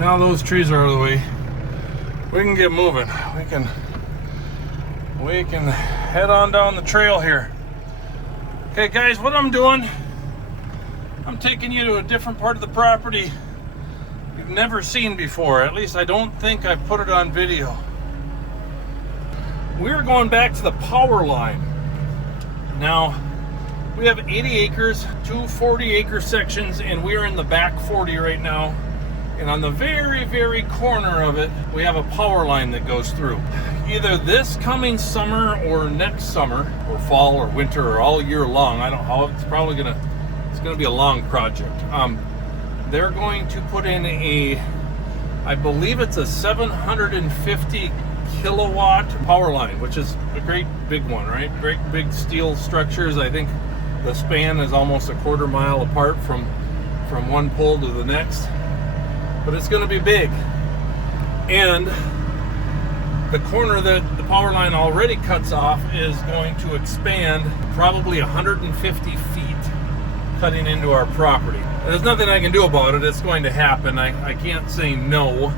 Now those trees are out of the way, we can get moving. We can head on down the trail here. Okay guys, what I'm doing, I'm taking you to a different part of the property you've never seen before. At least I don't think I put it on video. We're going back to the power line. Now, we have 80 acres, two 40-acre sections, and we're in the back 40 right now. And on the very, very corner of it, we have a power line that goes through. Either this coming summer or next summer, or fall or winter or all year long. I don't know how, it's gonna be a long project. They're going to put in I believe it's a 750 kilowatt power line, which is a great big one, right? Great big steel structures. I think the span is almost a quarter mile apart from one pole to the next. But it's going to be big. And the corner that the power line already cuts off is going to expand probably 150 feet, cutting into our property. There's nothing I can do about it. It's going to happen. I can't say no.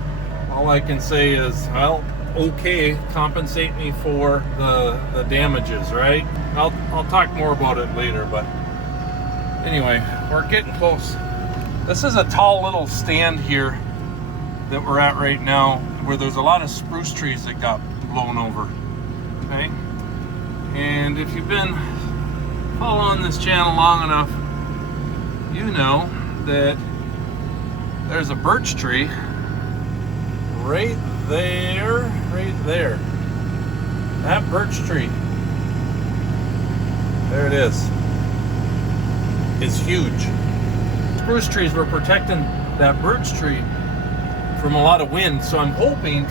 All I can say is, well, okay, compensate me for the damages, right? I'll talk more about it later, but anyway, we're getting close. This is a tall little stand here that we're at right now, where there's a lot of spruce trees that got blown over, okay? And if you've been following this channel long enough, you know that there's a birch tree right there. That birch tree, there it is huge. Spruce trees were protecting that birch tree from a lot of wind, so I'm hoping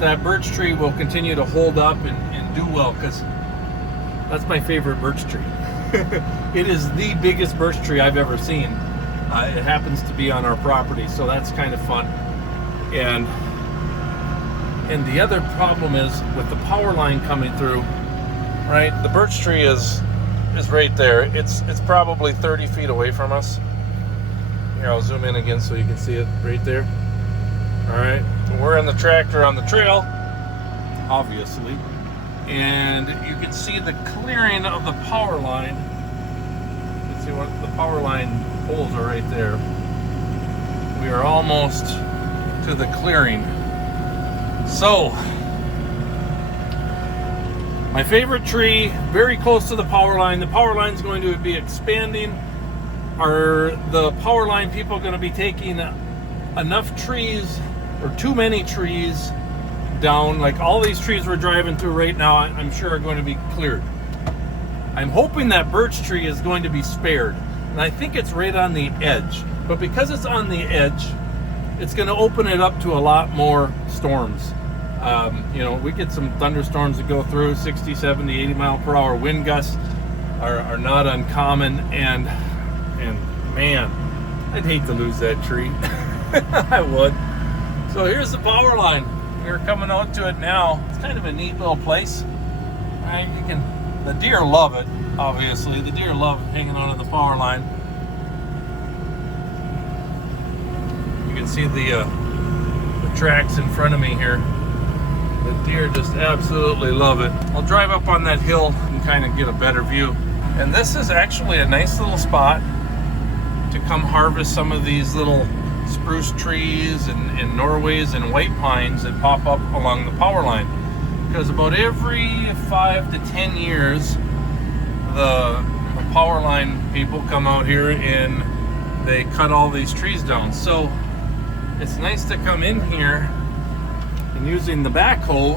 that birch tree will continue to hold up and do well, because that's my favorite birch tree. It is the biggest birch tree I've ever seen. It happens to be on our property, so that's kind of fun. And the other problem is with the power line coming through, right? The birch tree is right there. It's probably 30 feet away from us. Here, I'll zoom in again so you can see it right there. All right, we're in the tractor on the trail, obviously, and you can see the clearing of the power line. You can see what the power line poles are right there. We are almost to the clearing. So, my favorite tree, very close to the power line. The power line is going to be expanding. Are the power line people going to be taking enough trees, or too many trees down? Like all these trees we're driving through right now, I'm sure are going to be cleared. I'm hoping that birch tree is going to be spared, and I think it's right on the edge. But because it's on the edge, it's going to open it up to a lot more storms. You know, we get some thunderstorms that go through 60, 70, 80 mile per hour wind gusts are not uncommon, and man, I'd hate to lose that tree. I would. So here's the power line. We're coming out to it now. It's kind of a neat little place. Right? The deer love it, obviously. The deer love hanging on to the power line. You can see the tracks in front of me here. The deer just absolutely love it. I'll drive up on that hill and kind of get a better view. And this is actually a nice little spot to come harvest some of these little spruce trees and Norways and white pines that pop up along the power line. Because about every 5 to 10 years, the power line people come out here and they cut all these trees down. So it's nice to come in here, and using the backhoe,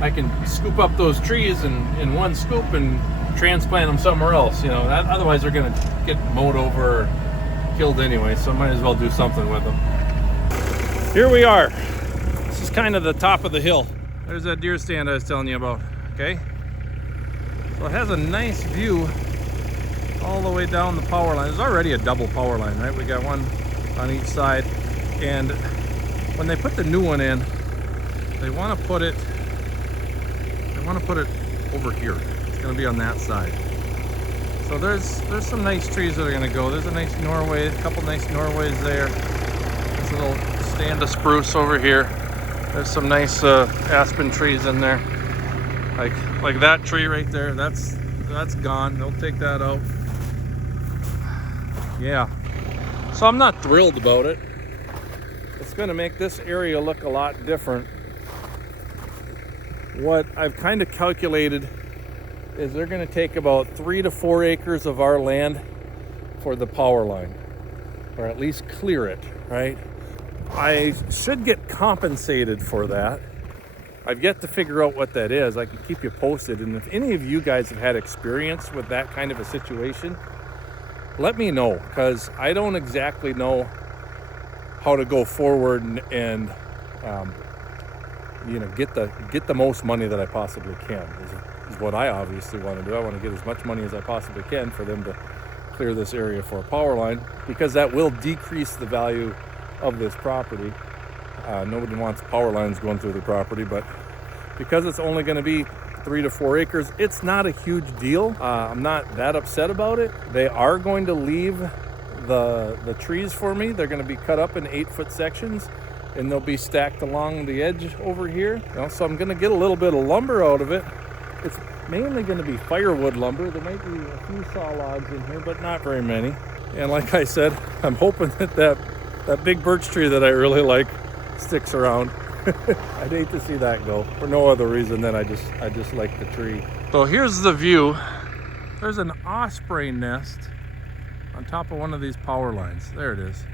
I can scoop up those trees in one scoop and transplant them somewhere else. You know, otherwise they're going to get mowed over or killed anyway, so I might as well do something with them. Here we are. This is kind of the top of the hill. There's that deer stand I was telling you about, okay? So it has a nice view all the way down the power line. There's already a double power line, right? We got one on each side, and when they put the new one in, they want to put it over here. It's going to be on that side. So there's some nice trees that are going to go. There's a nice Norway, a couple nice Norways there. This little stand of spruce over here. There's some nice aspen trees in there. Like that tree right there, that's gone. They'll take that out. Yeah. So I'm not thrilled about it. It's going to make this area look a lot different. What I've kind of calculated is they're going to take about 3 to 4 acres of our land for the power line, or at least clear it, right? I should get compensated for that. I've yet to figure out what that is. I can keep you posted, and if any of you guys have had experience with that kind of a situation, let me know, because I don't exactly know how to go forward and you know, get the most money that I possibly can is what I obviously want to do. I want to get as much money as I possibly can for them to clear this area for a power line, because that will decrease the value of this property. Nobody wants power lines going through the property, but because it's only going to be 3 to 4 acres, it's not a huge deal. I'm not that upset about it. They are going to leave the trees for me. They're going to be cut up in 8-foot sections, and they'll be stacked along the edge over here. You know, so I'm going to get a little bit of lumber out of it. It's mainly going to be firewood lumber. There might be a few saw logs in here, but not very many. And like I said, I'm hoping that big birch tree that I really like sticks around. I'd hate to see that go for no other reason than I just like the tree. So here's the view. There's an osprey nest on top of one of these power lines. There it is.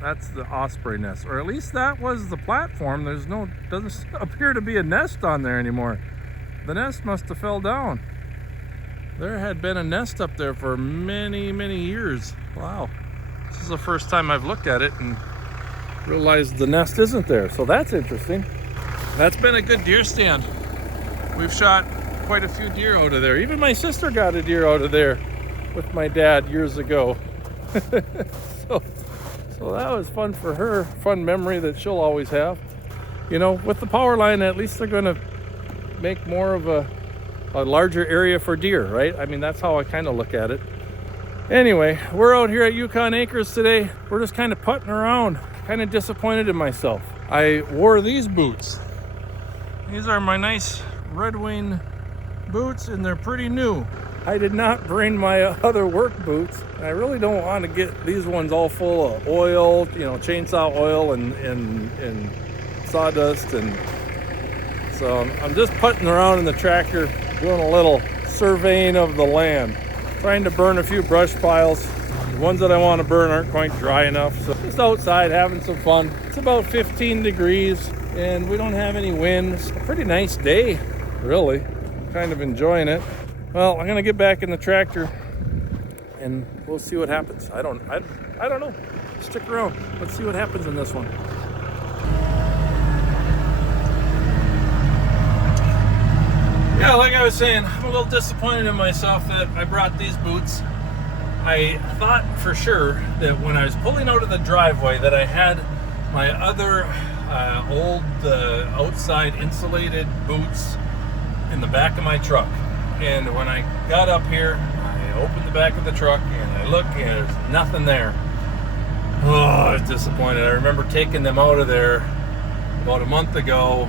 That's the osprey nest, or at least that was the platform. Doesn't appear to be a nest on there anymore. The nest must have fell down. There had been a nest up there for many, many years. Wow. This is the first time I've looked at it and realized the nest isn't there. So that's interesting. That's been a good deer stand. We've shot quite a few deer out of there. Even my sister got a deer out of there with my dad years ago. So that was fun for her. Fun memory that she'll always have. You know, with the power line, at least they're going to make more of a larger area for deer, right? I mean, that's how I kind of look at it. Anyway, we're out here at Yukon Acres today. We're just kind of putting around. Kind of disappointed in myself. I wore these boots. These are my nice Red Wing boots, and they're pretty new. I did not bring my other work boots. And I really don't want to get these ones all full of oil, you know, chainsaw oil and sawdust. And so I'm just putting around in the tractor, doing a little surveying of the land, trying to burn a few brush piles. The ones that I want to burn aren't quite dry enough, so just outside having some fun. It's about 15 degrees and we don't have any wind. It's a pretty nice day, really. I'm kind of enjoying it. Well, I'm gonna get back in the tractor and we'll see what happens. I don't know. Stick around. Let's see what happens in this one. Yeah, like I was saying, I'm a little disappointed in myself that I brought these boots. I thought for sure that when I was pulling out of the driveway that I had my other old outside insulated boots in the back of my truck. And when I got up here, I opened the back of the truck and I look and there's nothing there. Oh, I was disappointed. I remember taking them out of there about a month ago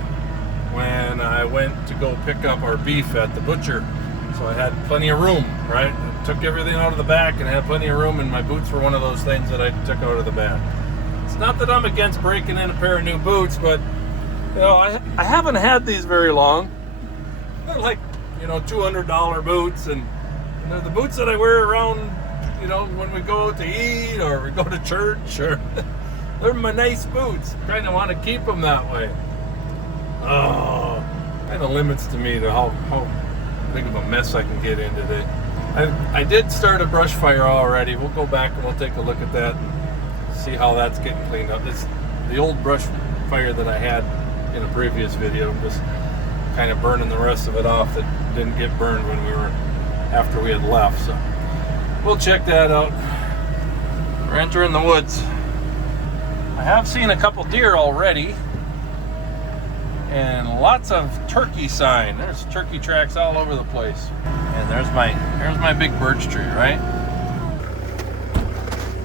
when I went to go pick up our beef at the butcher. So I had plenty of room, right? I took everything out of the back and had plenty of room, and my boots were one of those things that I took out of the back. It's not that I'm against breaking in a pair of new boots, but you know, I haven't had these very long. They're like, you know, $200 boots, and they're the boots that I wear around, you know, when we go out to eat or we go to church, or they're my nice boots. I kind of want to keep them that way. Oh, kind of limits to me to how big of a mess I can get in today. I did start a brush fire already. We'll go back and we'll take a look at that and see how that's getting cleaned up. It's the old brush fire that I had in a previous video. I'm just kind of burning the rest of it off that didn't get burned after we had left. So we'll check that out. We're entering the woods. I have seen a couple deer already, and lots of turkey sign. There's turkey tracks all over the place. And here's my big birch tree, right?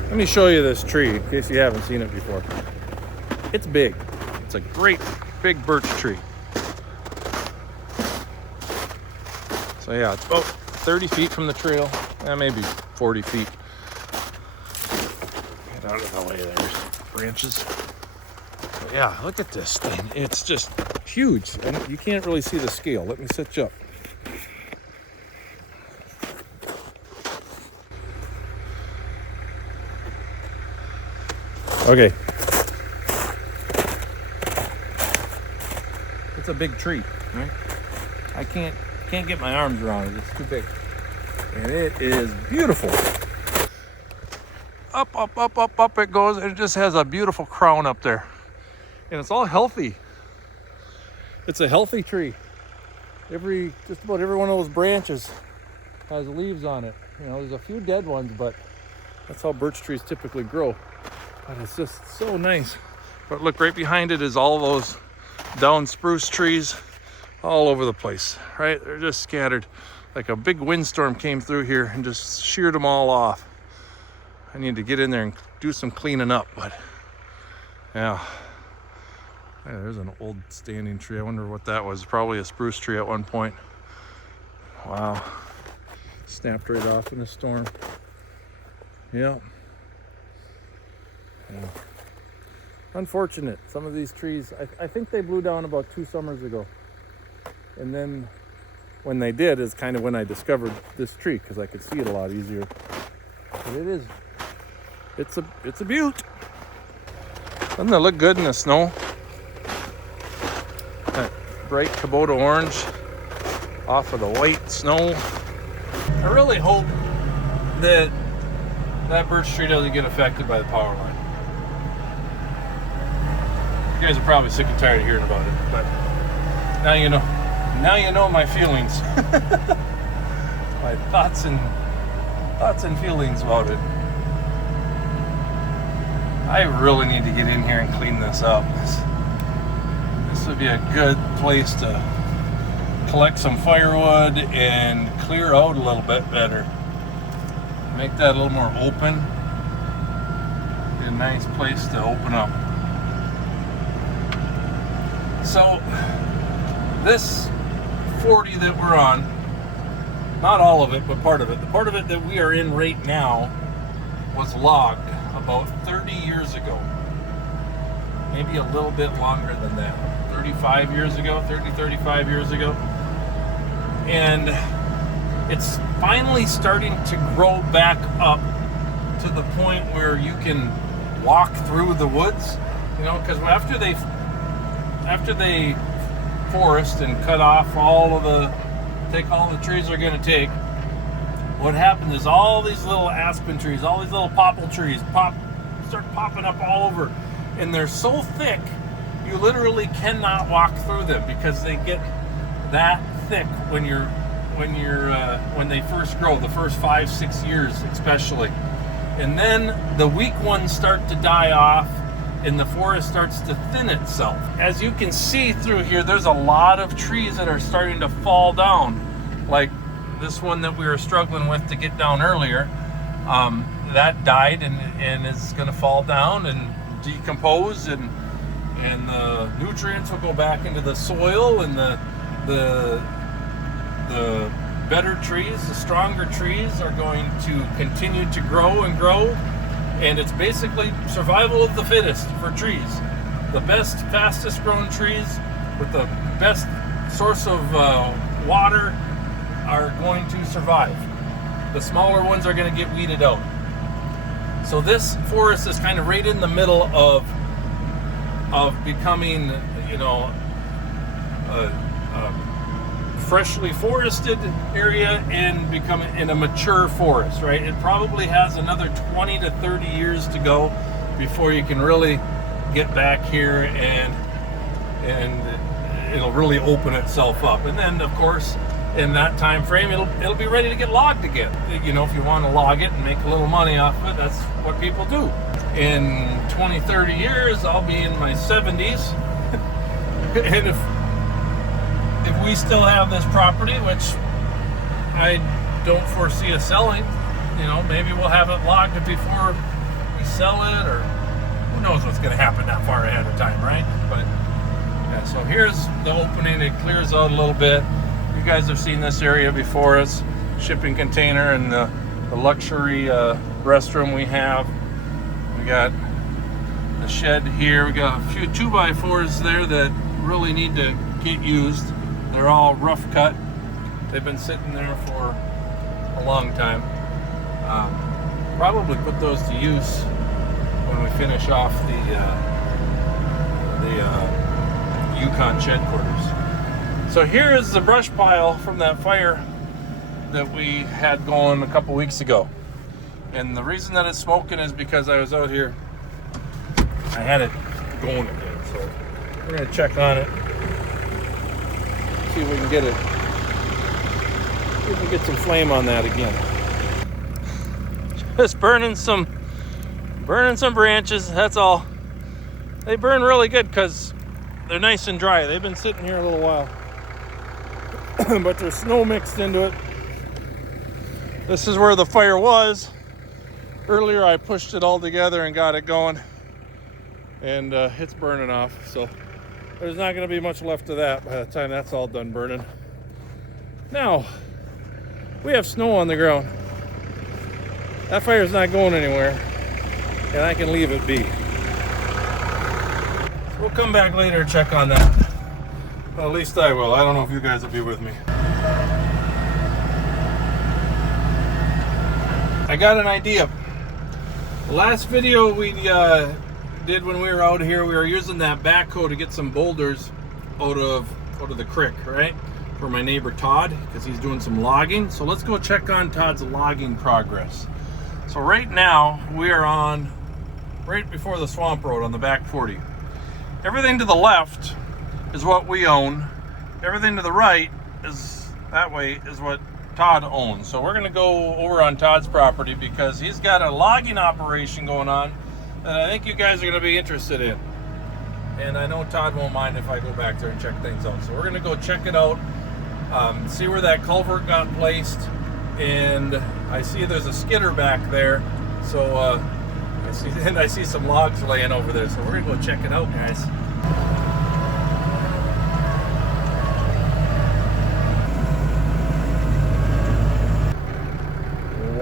Let me show you this tree in case you haven't seen it before. It's big. It's a great big birch tree. So yeah, it's about 30 feet from the trail. Maybe 40 feet. Get out of the way, there's branches. But yeah, look at this thing. It's just huge. And you can't really see the scale. Let me set you up. Okay. It's a big tree, right? I can't get my arms around it. It's too big. And it is beautiful. Up, up, up, up, up it goes. It just has a beautiful crown up there. And it's all healthy. It's a healthy tree. Just about every one of those branches has leaves on it. You know, there's a few dead ones, but that's how birch trees typically grow. But it's just so nice. But look, right behind it is all those down spruce trees all over the place, right? They're just scattered. Like a big windstorm came through here and just sheared them all off. I need to get in there and do some cleaning up, but yeah. Yeah, there's an old standing tree. I wonder what that was. Probably a spruce tree at one point. Wow. Snapped right off in a storm. Yeah. Yeah. Unfortunate. Some of these trees, I think they blew down about 2 summers ago. And then when they did is kind of when I discovered this tree, because I could see it a lot easier. But it's a beaut. Doesn't it look good in the snow? That bright Kubota orange off of the white snow. I really hope that birch tree doesn't get affected by the power line. You guys are probably sick and tired of hearing about it, but now you know. Now you know my feelings. My thoughts and feelings about it. I really need to get in here and clean this up. This would be a good place to collect some firewood and clear out a little bit better. Make that a little more open. Be a nice place to open up. So this 40 that we're on, not all of it, but part of it. The part of it that we are in right now was logged about 30 years ago. Maybe a little bit longer than that. 35 years ago, 35 years ago. And it's finally starting to grow back up to the point where you can walk through the woods, you know, because after they forest and cut off take all the trees they're going to take, what happens is all these little aspen trees, all these little popple trees start popping up all over, and they're so thick you literally cannot walk through them because they get that thick when they first grow, the first 5-6 years especially. And then the weak ones start to die off and the forest starts to thin itself. As you can see through here, there's a lot of trees that are starting to fall down. Like this one that we were struggling with to get down earlier, that died and is gonna fall down and decompose, and the nutrients will go back into the soil, and the better trees, the stronger trees are going to continue to grow and grow. And it's basically survival of the fittest for trees. The best, fastest growing trees with the best source of water are going to survive. The smaller ones are going to get weeded out. So this forest is kind of right in the middle of becoming, you know, a freshly forested area and becoming in a mature forest, right? It probably has another 20 to 30 years to go before you can really get back here and it'll really open itself up. And then, of course, in that time frame, it'll be ready to get logged again. You know, if you want to log it and make a little money off of it, that's what people do. In 20, 30 years, I'll be in my 70s. And if we still have this property, which I don't foresee us selling, you know, maybe we'll have it logged before we sell it, or who knows what's going to happen that far ahead of time, right? But yeah, so here's the opening. It clears out a little bit. You guys have seen this area before. It's shipping container and the luxury restroom we have. We got the shed here. We got a few 2x4s there that really need to get used. They're all rough cut. They've been sitting there for a long time. Probably put those to use when we finish off the Yukon shed quarters. So here is the brush pile from that fire that we had going a couple weeks ago. And the reason that it's smoking is because I was out here. I had it going again. So we're gonna check on it. See if we can get it. See if we can get some flame on that again. Just burning some branches, that's all. They burn really good because they're nice and dry. They've been sitting here a little while. But there's snow mixed into it. This is where the fire was. Earlier I pushed it all together and got it going. And it's burning off. So there's not going to be much left of that by the time that's all done burning. Now, we have snow on the ground. That fire's not going anywhere, and I can leave it be. We'll come back later and check on that. Well, at least I will. I don't know if you guys will be with me. I got an idea. The last video we did when we were out here, we were using that backhoe to get some boulders out of the creek, right? For my neighbor Todd, because he's doing some logging. So let's go check on Todd's logging progress. So right now we are on right before the swamp road on the back 40. Everything to the left is what we own. Everything to the right is what Todd owns. So we're gonna go over on Todd's property because he's got a logging operation going on that I think you guys are gonna be interested in. And I know Todd won't mind if I go back there and check things out. So we're gonna go check it out, see where that culvert got placed. And I see there's a skidder back there, so I see some logs laying over there. So we're gonna go check it out, guys.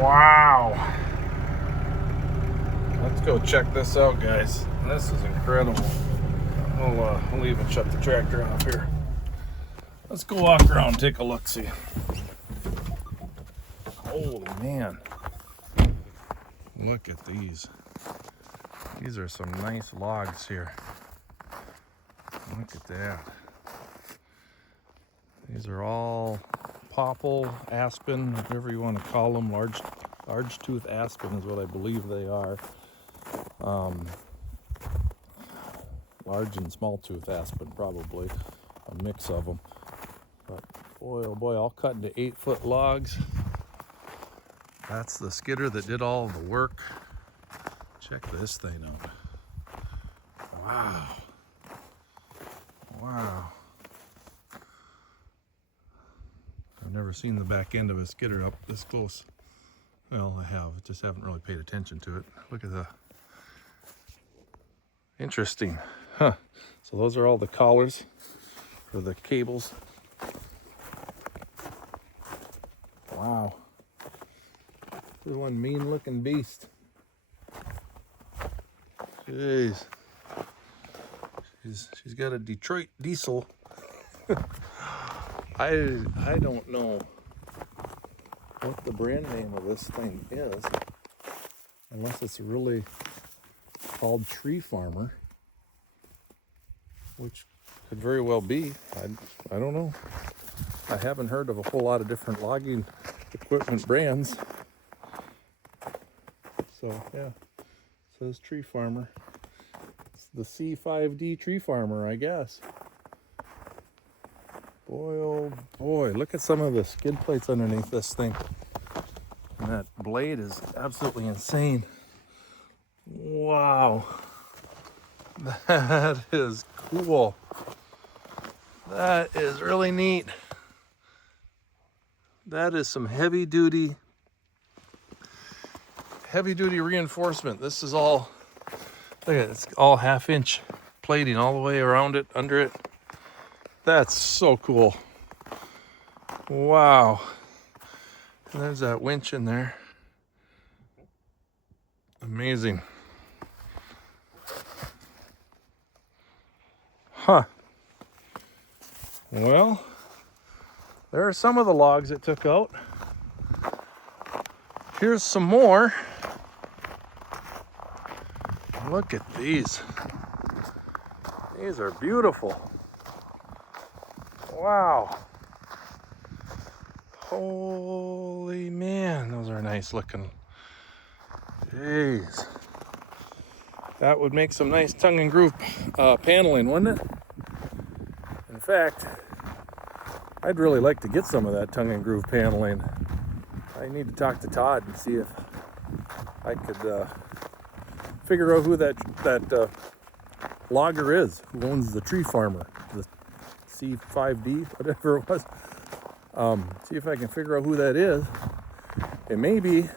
Wow! Let's go check this out, guys. This is incredible. We'll even shut the tractor off here. Let's go walk around and take a look, see. Holy man. Look at these. These are some nice logs here. Look at that. These are all popple, aspen, whatever you want to call them. Large tooth aspen is what I believe they are. Large and small tooth aspen, probably. A mix of them. But boy, oh boy, all cut into 8-foot logs. That's the skidder that did all the work. Check this thing out. Wow. Wow. I've never seen the back end of a skidder up this close. Well, I have, just haven't really paid attention to it. Look at the... Interesting. Huh. So those are all the collars for the cables. Wow. This is one mean looking beast. Jeez. She's got a Detroit diesel. I don't know what the brand name of this thing is, unless it's really called Tree Farmer, which could very well be. I don't know. I haven't heard of a whole lot of different logging equipment brands. So yeah, it says Tree Farmer. It's the C5D Tree Farmer, I guess. Boy, oh boy, look at some of the skid plates underneath this thing. And that blade is absolutely insane. Wow. That is cool. That is really neat. That is some heavy heavy duty reinforcement. This is all, look at it, it's all 1/2 inch plating all the way around it, under it. That's so cool. Wow. And there's that winch in there. Amazing. Huh. Well, there are some of the logs it took out. Here's some more. Look at these. These are beautiful. Wow. Holy man, those are nice looking. Jeez. That would make some nice tongue and groove paneling, wouldn't it? In fact, I'd really like to get some of that tongue and groove paneling. I need to talk to Todd and see if I could figure out who that logger is, who owns the tree farmer, the C5D, whatever it was. See if I can figure out who that is, and maybe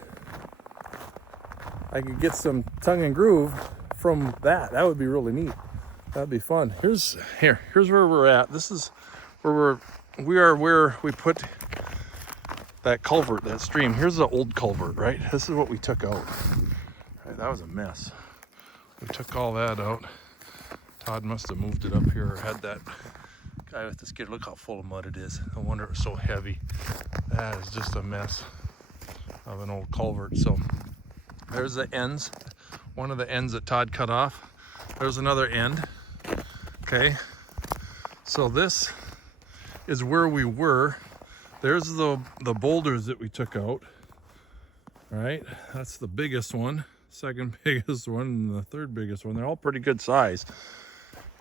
I could get some tongue and groove from that. That would be really neat. That'd be fun. Here's where we're at. This is where we are where we put that culvert, that stream. Here's the old culvert, right? This is what we took out. Right, that was a mess. We took all that out. Todd must have moved it up here or had that guy with the skid. Look how full of mud it is. No wonder it was so heavy. That is just a mess of an old culvert. So there's the ends. One of the ends that Todd cut off. There's another end. Okay. So this is where we were. There's the boulders that we took out. Right? That's the biggest one. Second biggest one and the third biggest one. They're all pretty good size.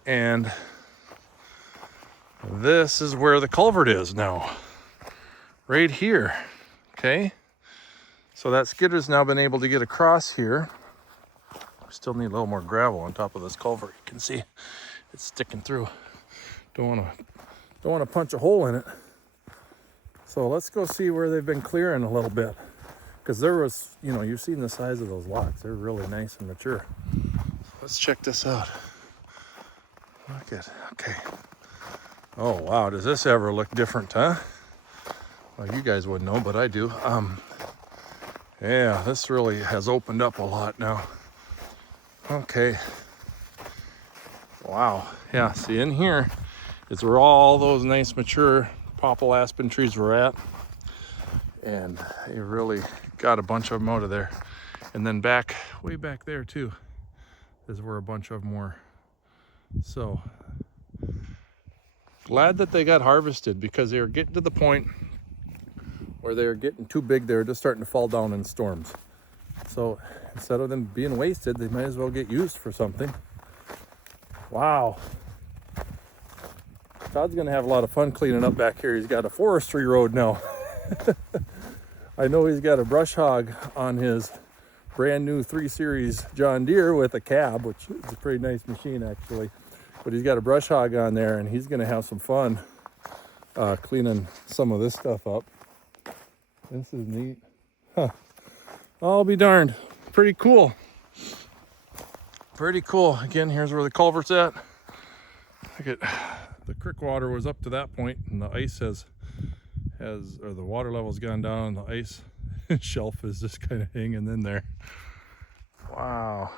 And this is where the culvert is now. Right here. Okay. So that skidder's now been able to get across here. We still need a little more gravel on top of this culvert. You can see it's sticking through. Don't want to punch a hole in it. So let's go see where they've been clearing a little bit. Because there was, you know, you've seen the size of those logs. They're really nice and mature. Let's check this out. Look at, okay. Oh, wow, does this ever look different, huh? Well, you guys wouldn't know, but I do. Yeah, this really has opened up a lot now. Okay. Wow. Yeah, see, in here is where all those nice mature popple aspen trees were at. And they really got a bunch of them out of there. And then back, way back there too, is where a bunch of them were. So, glad that they got harvested, because they were getting to the point where they were getting too big. They were just starting to fall down in storms. So instead of them being wasted, they might as well get used for something. Wow. Todd's gonna have a lot of fun cleaning up back here. He's got a forestry road now. I know he's got a brush hog on his brand new 3 Series John Deere with a cab, which is a pretty nice machine actually. But he's got a brush hog on there, and he's gonna have some fun cleaning some of this stuff up. This is neat. Huh. I'll be darned. Pretty cool. Pretty cool. Again, here's where the culvert's at. Look at, the creek water was up to that point, and the ice or the water level's gone down, and the ice shelf is just kind of hanging in there. Wow.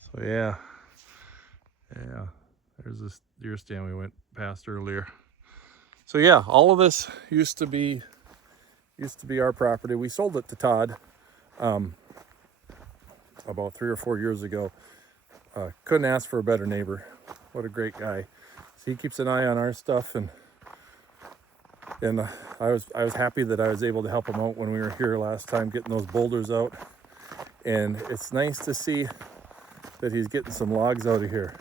So yeah, there's this deer stand we went past earlier. So yeah, all of this used to be our property. We sold it to Todd about 3 or 4 years ago. Couldn't ask for a better neighbor. What a great guy. So he keeps an eye on our stuff, and I was happy that I was able to help him out when we were here last time, getting those boulders out. And it's nice to see that he's getting some logs out of here.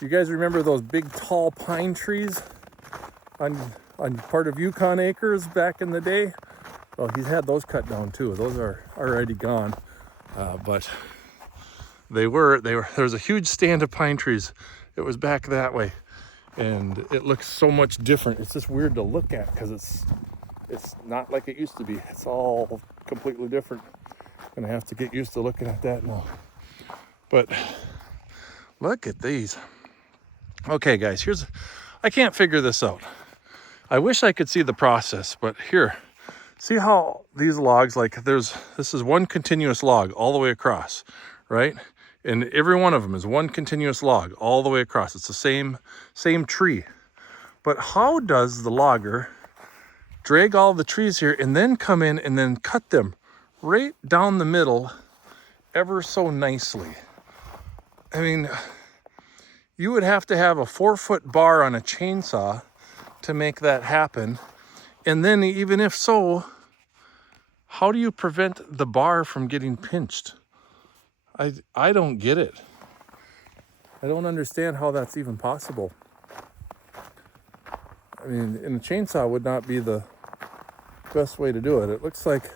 You guys remember those big tall pine trees on part of Yukon Acres back in the day? Well, he's had those cut down too. Those are already gone, but there was a huge stand of pine trees. It was back that way, and it looks so much different. It's just weird to look at because it's not like it used to be. It's all completely different. Gonna have to get used to looking at that now. But look at these. Okay, guys, I can't figure this out. I wish I could see the process, but here, see how these logs, like this is one continuous log all the way across, right? And every one of them is one continuous log all the way across. It's the same tree. But how does the logger drag all the trees here and then come in and then cut them right down the middle ever so nicely? I mean, you would have to have a 4-foot bar on a chainsaw to make that happen. And then even if so, how do you prevent the bar from getting pinched? I don't get it. I don't understand how that's even possible. I mean, and a chainsaw would not be the best way to do it. It looks like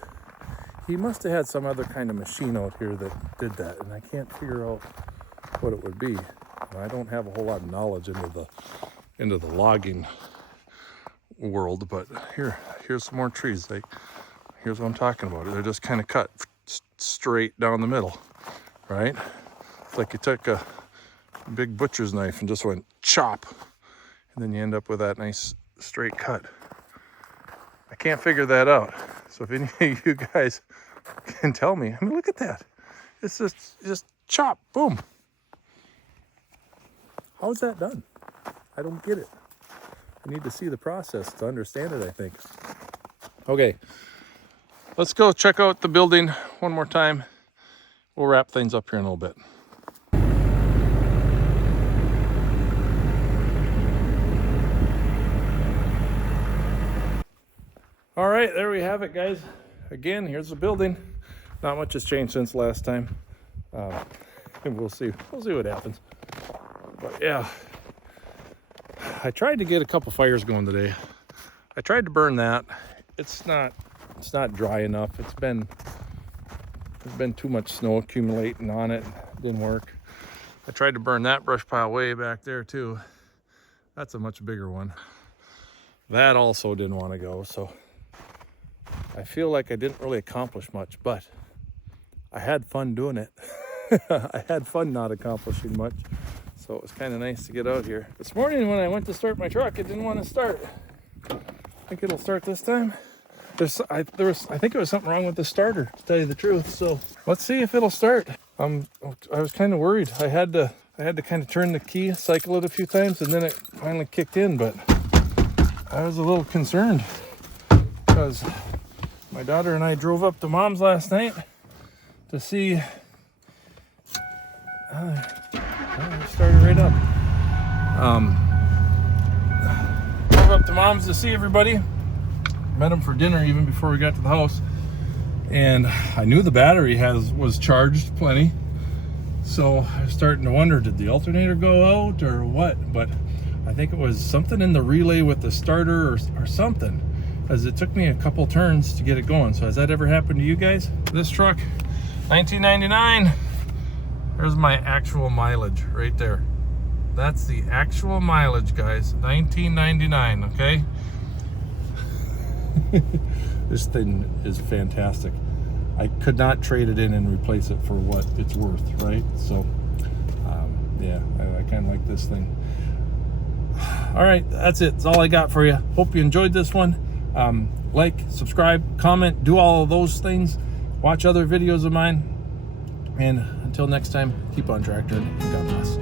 he must have had some other kind of machine out here that did that, and I can't figure out what it would be. I don't have a whole lot of knowledge into the logging world, but here's some more trees. Here's what I'm talking about. They're just kind of cut straight down the middle, right? It's like you took a big butcher's knife and just went chop, and then you end up with that nice straight cut. I can't figure that out. So if any of you guys can tell me, I mean, look at that. It's just chop, boom. How is that done? I don't get it. I need to see the process to understand it, I think. Okay, let's go check out the building one more time. We'll wrap things up here in a little bit. All right, there we have it, guys. Again, here's the building. Not much has changed since last time. And we'll see what happens. But yeah, I tried to get a couple fires going today. I tried to burn that. It's not dry enough. There's been too much snow accumulating on it. It didn't work. I tried to burn that brush pile way back there too. That's a much bigger one. That also didn't want to go, so I feel like I didn't really accomplish much, but I had fun doing it. I had fun not accomplishing much. So it was kind of nice to get out here. This morning when I went to start my truck, it didn't want to start. I think it'll start this time. I think it was something wrong with the starter, to tell you the truth. So let's see if it'll start. I was kind of worried. I had to kind of turn the key, cycle it a few times, and then it finally kicked in. But I was a little concerned because my daughter and I drove up to Mom's last night to see. It started right up. Drove up to Mom's to see everybody. Met them for dinner even before we got to the house. And I knew the battery was charged plenty. So I was starting to wonder, did the alternator go out or what? But I think it was something in the relay with the starter or something, as it took me a couple turns to get it going. So has that ever happened to you guys? This truck, 1999. There's my actual mileage right there. That's the actual mileage, guys. 1999, okay? This thing is fantastic. I could not trade it in and replace it for what it's worth, right? So, yeah, I kind of like this thing. All right, that's it. That's all I got for you. Hope you enjoyed this one. Like, subscribe, comment, do all of those things. Watch other videos of mine. And until next time, keep on tractoring, and God bless.